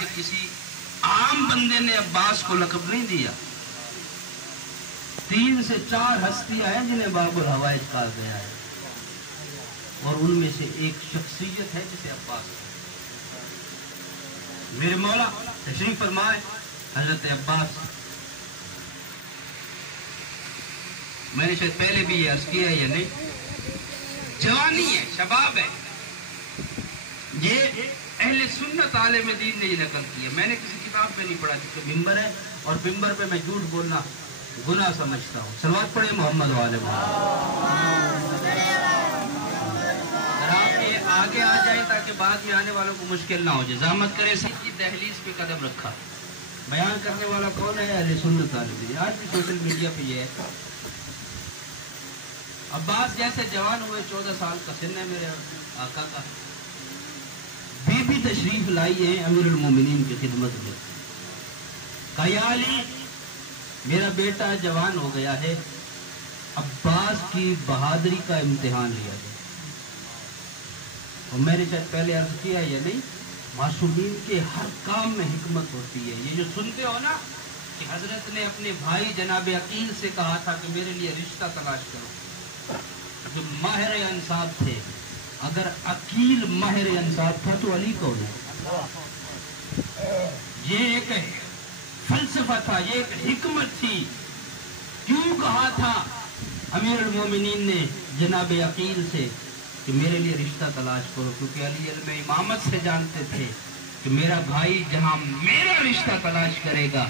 کہ کسی عام بندے نے عباس کو لقب نہیں دیا. 3 سے 4 ہستیاں ہیں جنہیں باب الحوائج کہا گیا ہے، اور ان میں سے ایک شخصیت ہے جسے عباس کہا. میرے مولا تشریف فرمائے حضرت عباس. میں نے شاید پہلے بھی یہ عرض کیا ہے یا نہیں، جوانی ہے، شباب ہے، یہ اہل سنت عالم دین نے یہ نقل کیا. میں نے کسی کتاب پہ نہیں پڑھا، کیونکہ ممبر ہے اور ممبر پہ میں جھوٹ بولنا گناہ سمجھتا ہوں. صلوات پڑھے محمد والے محمد. اگر آپ یہ آگے آ جائیں تاکہ بعد میں آنے والوں کو مشکل نہ ہو جائے. زحمت کرے سب کی دہلیز پہ قدم رکھا. بیان کرنے والا کون ہے؟ اہل سنت عالم دین. آج بھی سوشل میڈیا پہ یہ ہے. عباس جیسے جوان ہوئے، 14 سال کا سن ہے میرے آقا کا، بی بی تشریف لائی ہے امیر المومنین کی خدمت میں. کہا یا علی، میرا بیٹا جوان ہو گیا ہے، عباس کی بہادری کا امتحان لیا جائے. اور میں نے شاید پہلے عرض کیا یا نہیں، معصومین کے ہر کام میں حکمت ہوتی ہے. یہ جو سنتے ہو نا کہ حضرت نے اپنے بھائی جناب عقیل سے کہا تھا کہ میرے لیے رشتہ تلاش کرو، جو ماہر انصاف تھے. اگر عقیل ماہر انصاف تھا تو علی کون ہے؟ یہ ایک فلسفہ تھا، یہ ایک حکمت تھی. کیوں کہا تھا امیر المومنین نے جناب عقیل سے کہ میرے لیے رشتہ تلاش کرو؟ کیونکہ علی علم امامت سے جانتے تھے کہ میرا بھائی جہاں میرا رشتہ تلاش کرے گا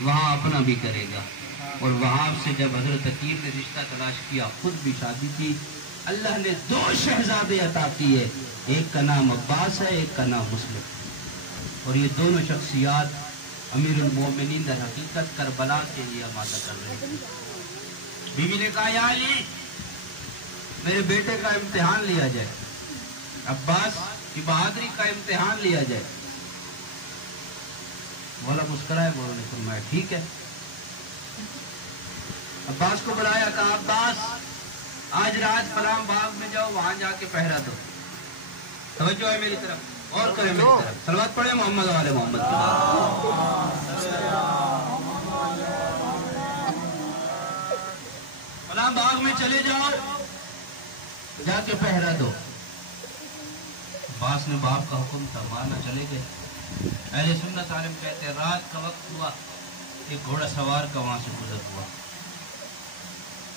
وہاں اپنا بھی کرے گا. اور وہاں سے جب حضرت عقیل نے رشتہ تلاش کیا، خود بھی شادی کی. اللہ نے 2 شہزادے عطا کیے، ایک کا نام عباس ہے، ایک کا نام مسلم. اور یہ دونوں شخصیات امیر المومنین در حقیقت کربلا کے لیے آمادہ کر رہے ہیں. بیوی نے کہا یا علی، میرے بیٹے کا امتحان لیا جائے، عباس کی بہادری کا امتحان لیا جائے. مولا مسکرائے، مولا نے فرمایا ٹھیک ہے. عباس کو بلایا، کہا عباس آج رات فلاں باغ میں جاؤ، وہاں جا کے پہرا دو. توجہ ہے میری طرف، اور کرے میری طرف. صلوات پڑھے محمد والے محمد کے بعد. فلاں باغ میں چلے جاؤ، جا کے پہرا دو. عباس نے باپ کا حکم تھا، مارنا چلے گئے. اہل سنت عالم کہتے ہیں رات کا وقت ہوا، ایک گھوڑا سوار کا وہاں سے گزر ہوا.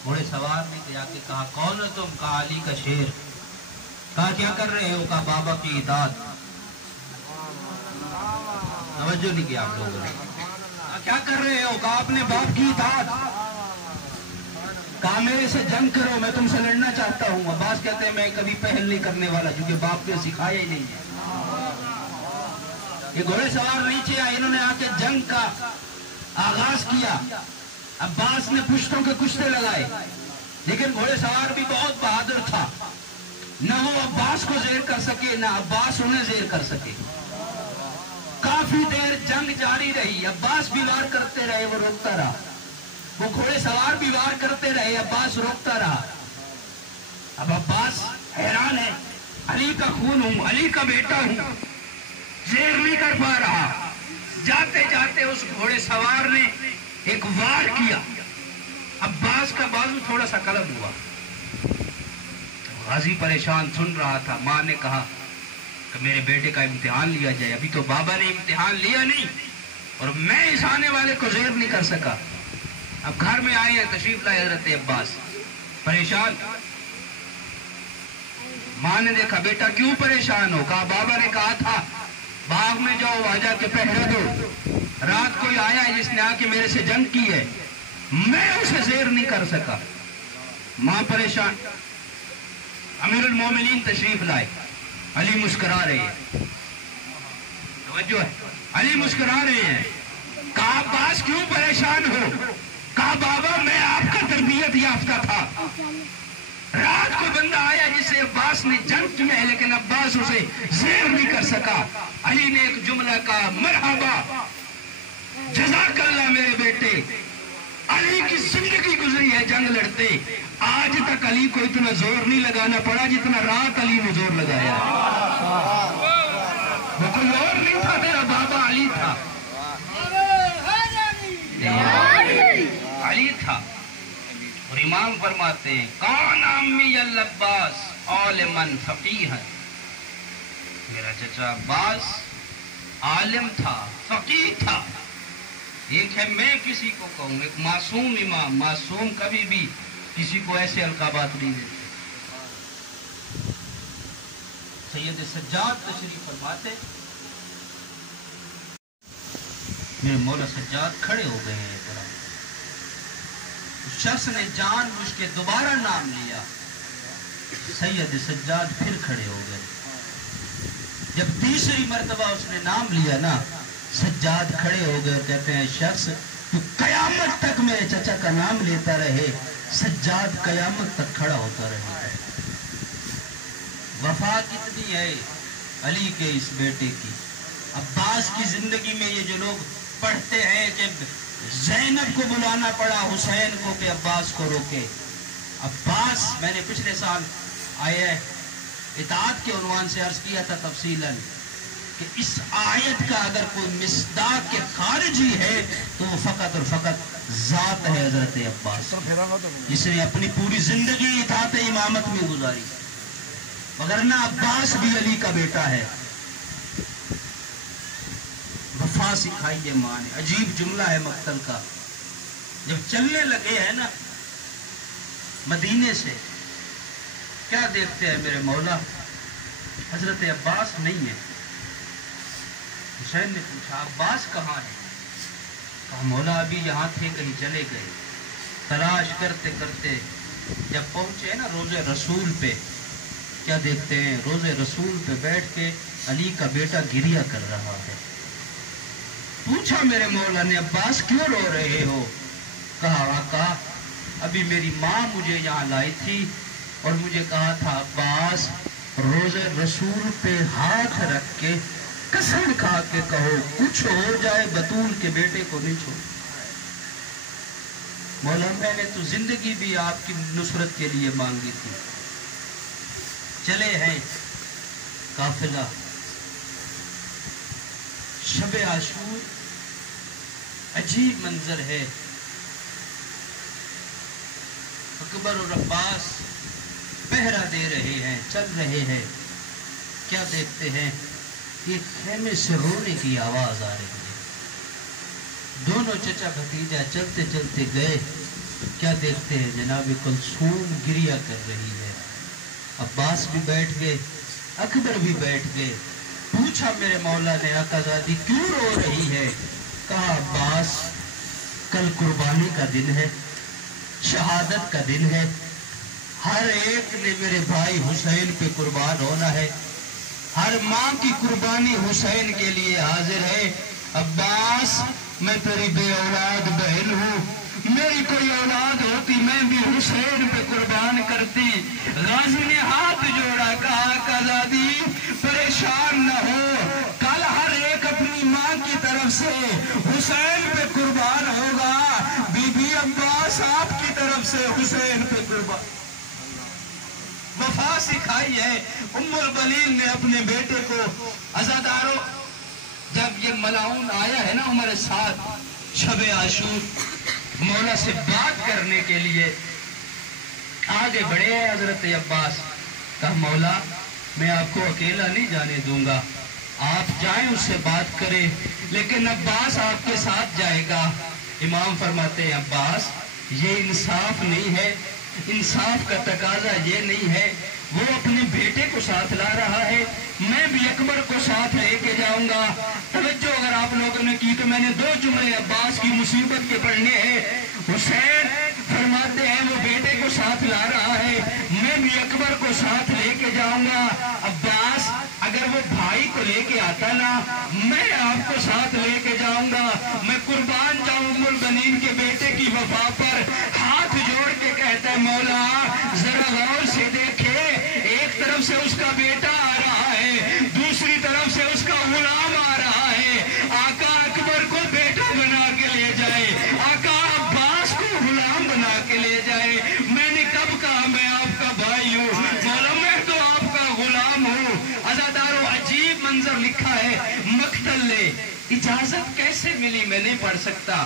گھوڑے سوار نے جا کے کہا کون ہو تم؟ کہا علی کا شیر. کہا کیا کر رہے ہو؟ کہا بابا کی اطاعت. توجہ نہیں کیا آپ لوگوں نے. کیا کر رہے ہو؟ کہا اپنے باپ کی اطاعت. کہا میرے سے جنگ کرو، میں تم سے لڑنا چاہتا ہوں. عباس کہتے ہیں میں کبھی پہل نہیں کرنے والا، کیونکہ باپ نے سکھایا ہی نہیں ہے. یہ گھوڑے سوار نیچے آئے، انہوں نے آ کے جنگ کا آغاز کیا. عباس نے پشتوں کے کشتے لگائے، لیکن گھوڑے سوار بھی بہت بہادر تھا. نہ وہ عباس کو زیر کر سکے، نہ عباس انہیں زیر کر سکے. کافی دیر جنگ جاری رہی. عباس بھی وار کرتے رہے، وہ روکتا رہا. وہ گھوڑے سوار بھی وار کرتے رہے، عباس روکتا رہا. اب عباس حیران ہے، علی کا خون ہوں، علی کا بیٹا ہوں، زیر نہیں کر پا رہا. جاتے جاتے اس گھوڑے سوار نے ایک وار کیا. عباس کا بازو تھوڑا سا قلم ہوا. غازی پریشان سن رہا تھا. ماں نے کہا کہ میرے بیٹے کا امتحان لیا جائے. ابھی تو بابا نے امتحان لیا نہیں اور میں اس آنے والے کو زیر نہیں کر سکا. اب گھر میں آئے ہیں، تشریف لائے حضرت عباس پریشان. ماں نے دیکھا بیٹا کیوں پریشان ہو؟ کہا بابا نے کہا تھا باغ میں جاؤ، وہاں جا کے پہرا دو. رات کوئی آیا ہے جس نے آ کے میرے سے جنگ کی ہے، میں اسے زیر نہیں کر سکا. ماں پریشان. امیر المومنین تشریف لائے. علی مسکرا رہے ہیں. توجہ ہے، علی مسکرا رہے ہیں. کہا عباس کیوں پریشان ہو؟ کہا بابا میں آپ کا تربیت یافتہ تھا. رات کو بندہ آیا جسے عباس نے جنگ کیا ہے، لیکن عباس اسے زیر نہیں کر سکا. علی نے ایک جملہ کہا مرحبا، جزاک اللہ میرے بیٹے. علی کی زندگی گزری ہے جنگ لڑتے، آج تک علی کو اتنا زور نہیں لگانا پڑا جتنا رات علی نے زور لگایا. وہ کوئی اور نہیں تھا تیرا بابا، فرماتے ہیں کان امی العباس عالمن فقیہا، میرا چچا عباس عالم تھا، فقیہ تھا۔ ایک ہے میں کسی کو کہوں، ایک معصوم امام، معصوم کبھی بھی کسی کو ایسے القابات نہیں دیتے۔ سید سجاد تشریف فرماتے، میرے مولا سجاد کھڑے ہو گئے ہیں طرح، اس شخص نے جان بوجھ کے دوبارہ نام لیا، سید سجاد پھر کھڑے ہو گئے۔ جب تیسری مرتبہ اس نے نام لیا نا، سجاد کھڑے ہو گئے اور کہتے ہیں شخص تو قیامت تک میرے چچا کا نام لیتا رہے، سجاد قیامت تک کھڑا ہوتا رہے۔ وفا کتنی ہے علی کے اس بیٹے کی۔ عباس کی زندگی میں یہ جو لوگ پڑھتے ہیں کہ زینب کو بلانا پڑا حسین کو کہ عباس کو روکے، عباس میں نے پچھلے سال آئے اطاعت کے عنوان سے عرض کیا تھا تفصیلاً کہ اس آیت کا اگر کوئی مصداق کے خارجی ہے تو وہ فقط اور فقط ذات ہے حضرت عباس، جس نے اپنی پوری زندگی اطاعت امامت میں گزاری، وگرنہ عباس بھی علی کا بیٹا ہے۔ وفا سکھائی ہے ماں نے، عجیب جملہ ہے مقتل کا، جب چلنے لگے ہیں نا مدینے سے، کیا دیکھتے ہیں میرے مولا؟ حضرت عباس نہیں ہے۔ حسین نے پوچھا عباس کہاں ہے؟ کہا مولا ابھی یہاں تھے کہیں چلے گئے۔ تلاش کرتے کرتے جب پہنچے نا روضے رسول پہ، کیا دیکھتے ہیں؟ روضے رسول پہ بیٹھ کے علی کا بیٹا گریہ کر رہا ہے۔ پوچھا میرے مولا نے عباس کیوں رو رہے ہو؟ کہا آقا ابھی میری ماں مجھے یہاں لائی تھی اور مجھے کہا تھا عباس روضے رسول پہ ہاتھ رکھ کے قسم کھا کے کہو کچھ ہو جائے بطول کے بیٹے کو نہیں چھوڑ۔ مولا میں نے تو زندگی بھی آپ کی نصرت کے لیے مانگی تھی۔ چلے ہیں قافلہ، شب عاشور، عجیب منظر ہے۔ اکبر اور عباس پہرا دے رہے ہیں، چل رہے ہیں، کیا دیکھتے ہیں؟ ایک خیمے سے رونے کی آواز آ رہی ہے۔ دونوں چچا بھتیجا چلتے چلتے گئے، کیا دیکھتے ہیں؟ جناب کلثوم گریہ کر رہی ہے۔ عباس بھی بیٹھ گئے، اکبر بھی بیٹھ گئے۔ پوچھا میرے مولا نے آقا زادی کیوں رو رہی ہے؟ کہا عباس کل قربانی کا دن ہے، شہادت کا دن ہے، ہر ایک نے میرے بھائی حسین پہ قربان ہونا ہے، ہر ماں کی قربانی حسین کے لیے حاضر ہے۔ عباس میں تیری بے اولاد بہن ہوں، میری کوئی اولاد ہوتی میں بھی حسین پہ قربان کرتی۔ غازی نے ہاتھ جوڑا، کہا آقا زادی پریشان نہ ہو، کل ہر ایک اپنی ماں کی طرف سے حسین پہ قربان ہوگا، بی بی عباس آپ کی طرف سے حسین پہ قربان۔ وفا سکھائی ہے ام البنین نے اپنے بیٹے کو۔ عزادارو جب یہ ملعون آیا ہے نا ہمارے ساتھ شب عاشور، مولا سے بات کرنے کے لیے آگے بڑھے ہیں حضرت عباس، کہا مولا میں آپ کو اکیلا نہیں جانے دوں گا، آپ جائیں اس سے بات کریں، لیکن عباس آپ کے ساتھ جائے گا۔ امام فرماتے ہیں عباس یہ انصاف نہیں ہے، انصاف کا تقاضا یہ نہیں ہے، وہ اپنے بیٹے کو ساتھ لا رہا ہے، میں بھی اکبر کو ساتھ لے کے جاؤں گا۔ توجہ اگر آپ لوگوں نے کی تو میں نے دو جملے عباس کی مصیبت کے پڑھنے ہیں۔ حسین فرماتے ہیں وہ بیٹے کو ساتھ لا رہا ہے، میں بھی اکبر کو ساتھ لے کے جاؤں گا۔ عباس اگر وہ بھائی کو لے کے آتا نا، میں آپ کو ساتھ لے کے جاؤں گا، میں قربان جاؤں ام البنین کے بیٹے کی وفا پر۔ ہاتھ جوڑ کے کہتا ہے مولا ذرا غور سے دیکھے، ایک طرف سے اس کا بیٹا آ رہا ہے، دوسری طرف سے اس کا غلام آ رہا ہے، آقا اکبر کو بیٹا بنا کے لے جائے، آقا عباس کو غلام بنا کے لے جائے۔ میں نے کب کہا میں آپ کا بھائی ہوں؟ مولا میں تو آپ کا غلام ہوں۔ عزادارو عجیب منظر لکھا ہے مقتل نے، اجازت کیسے ملی میں نہیں پڑھ سکتا،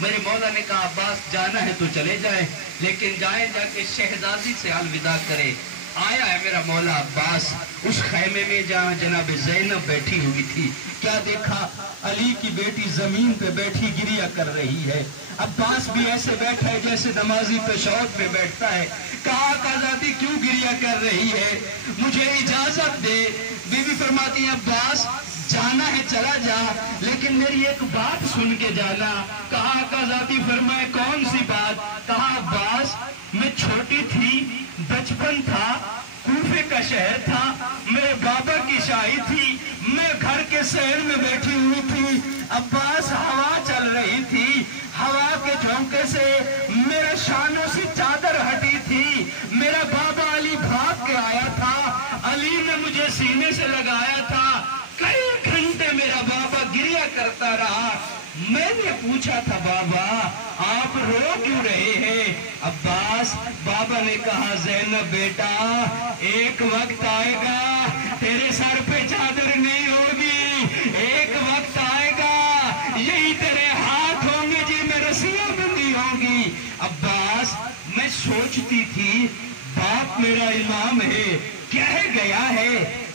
میرے مولا نے کہا عباس جانا ہے تو چلے جائیں، لیکن جائیں جا کے شہزادی سے الوداع کرے۔ آیا ہے میرا مولا عباس اس خیمے میں جہاں جناب زینب بیٹھی ہوئی تھی، کیا دیکھا؟ علی کی بیٹی زمین پہ بیٹھی گریہ کر رہی ہے۔ عباس بھی ایسے بیٹھا ہے جیسے نمازی پیشاب پہ بیٹھتا ہے۔ کہا آقازادی کیوں گریہ کر رہی ہے؟ مجھے اجازت دے۔ بی بی فرماتی ہے عباس جانا ہے چلا جا، لیکن میری ایک بات سن کے جانا۔ کہا آقازادی فرمائے کون سی بات؟ کہا عباس میں چھوٹی تھی، بچپن تھا، کوفے کا شہر تھا، میرے بابا کی شاہی تھی، میں گھر کے سہن میں بیٹھی ہوئی تھی، عباس ہوا چل رہی تھی، ہوا کے جھونکے سے میرے شانوں سے چادر ہٹی تھی، میرا بابا علی بھاگ کے آیا تھا، علی نے مجھے سینے سے لگایا تھا، کئی گھنٹے میرا بابا گریہ کرتا رہا۔ میں نے پوچھا تھا بابا آپ رو کیوں رہے ہیں؟ عباس بابا نے کہا زینب بیٹا ایک وقت آئے گا تیرے سر پہ چادر نہیں ہوگی، ایک وقت آئے گا یہی تیرے ہاتھ ہوں گے جی میں رسیاں بندی ہوں گی۔ عباس میں سوچتی تھی باپ میرا امام ہے، کہہ گیا ہے،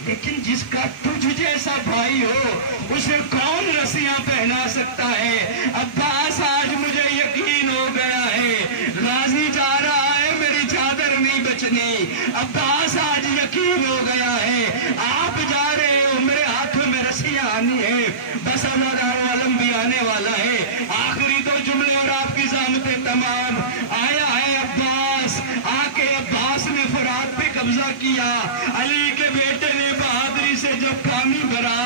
لیکن جس کا تجھ جیسا بھائی ہو اسے کون رسیاں پہنا سکتا ہے؟ عباس آج مجھے یقین ہو گیا ہے غازی جا رہا ہے میری چادر نہیں بچنی۔ عباس آج یقین ہو گیا ہے آپ جا رہے ہو میرے ہاتھوں میں رسیاں آنی ہے، بس دار عالم بھی آنے والا ہے۔ آخری دو جملے اور آپ کی زحمتیں تمام۔ آیا ہے عباس، آ کے عباس نے فرات پہ قبضہ کیا، علی کے بیٹے نے بہادری سے جب پانی بھرا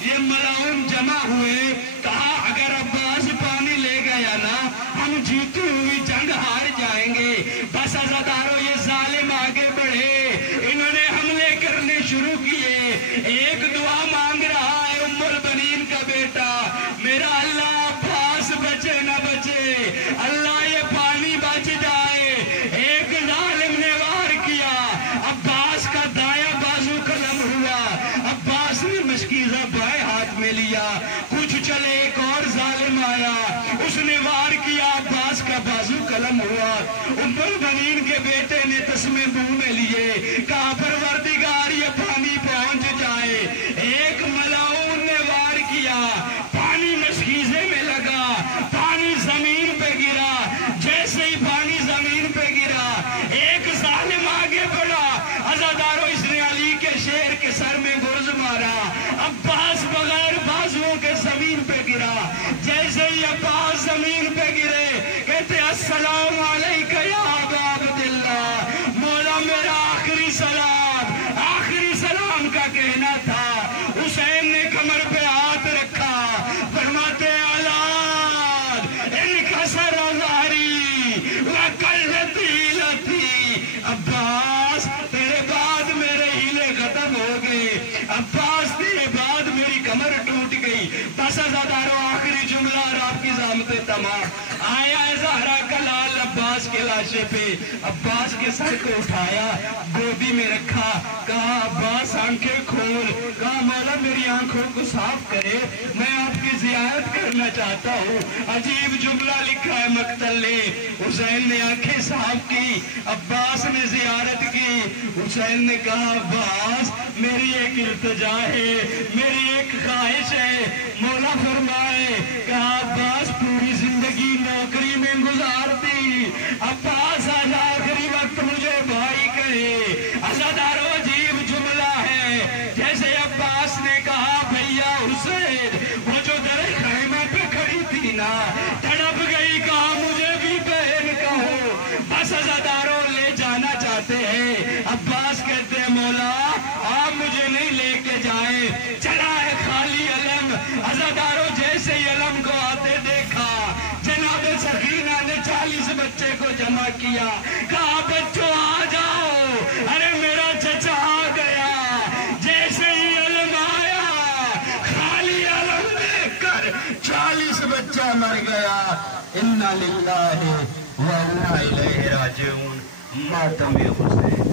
یہ ملاؤن جمع ہوئے، کہا اگر عباس پانی لے گیا نا ہم جیتی ہوئی جنگ ہار جائیں گے۔ بس عزادارو یہ ظالم آگے بڑھے، انہوں نے حملے کرنے شروع کیے، ایک دعا مانگ رہا ہے ام البنین کا بیٹا میرا اللہ عباس بچے نہ بچے، اللہ یہ پانی بچ جائے۔ ایک ظالم نے وار کیا، عباس کا دایاں بازو قلم ہوا، عباس نے مشکیزہ بائیں ہاتھ میں لیا، کچھ چلے ایک اور ظالم آیا اس نے وار کیا، عباس کا بازو قلم ہوا۔ ام البنین کے بیٹے نے تسمے منہ میں لیے، کہا پروردگار یہ پانی پہنچ جائے۔ ایک ملاؤن نے وار کیا، پانی مشکیزے میں لگا، پانی زمین پہ گرا، جیسے ہی پانی زمین پہ گرا ایک ظالم آگے بڑھا، عزادارو اس نے علی کے شیر کے سر میں گرز مارا، عباس بغیر بازوؤں کے زمین پہ گرا، جیسے ہی عباس زمین پہ گرے کہتے السلام علیکہ یا ابا عبداللہ، مولا میرا آخری سلام کا کہنا تھا۔ حسین نے کمر پہ ہاتھ رکھا، فرماتے اولاد انکسر ظہری وقلت ہیلتی، عباس تیرے بعد میرے ہیلے ختم ہو گئے، عباس تیرے بعد میری کمر ٹوٹ گئی۔ بس عزادارو آخری جملہ اور آپ کی زحمتیں تمام۔ آیا ہے زہرا کا لال عباس کے لاشے پہ، عباس کے سر کو اٹھایا گودی میں رکھا، کہا عباس آنکھیں کھول، کہا مولا میری آنکھوں کو صاف کرے میں آپ کی زیارت کرنا چاہتا ہوں۔ عجیب جملہ لکھا ہے مقتل نے، حسین نے آنکھیں صاف کی، عباس نے زیارت کی۔ حسین نے کہا عباس میری ایک التجا ہے، میری ایک خواہش ہے، مولا فرمائے۔ کہا عباس پوری زندگی نوکری میں گزار دی، عباس آج آخری وقت مجھے بھائی کہے۔ عزادارو عجیب جملہ ہے، جیسے عباس نے کہا بھیا حسین وہ جو در خیمہ پہ کھڑی تھی نا تڑپ گئی، کہا مجھے بھی بہن کہو، بس عزادارو لے جانا چاہتے ہیں۔ عباس کہتے ہیں مولا آپ مجھے نہیں لے کے جائیں، چلا ہے خالی علم۔ عزادارو جیسے ہی علم کو آتے دیکھا جناب سکینہ نے 40 بچے کو جمع کیا، کہا بچوں آ جاؤ، ارے میرا چچا آ گیا۔ جیسے ہی علم آیا خالی علم دیکھ کر 40 بچہ مر گیا۔ انا للہ و انا الیہ راجعون۔ ماتم حسین۔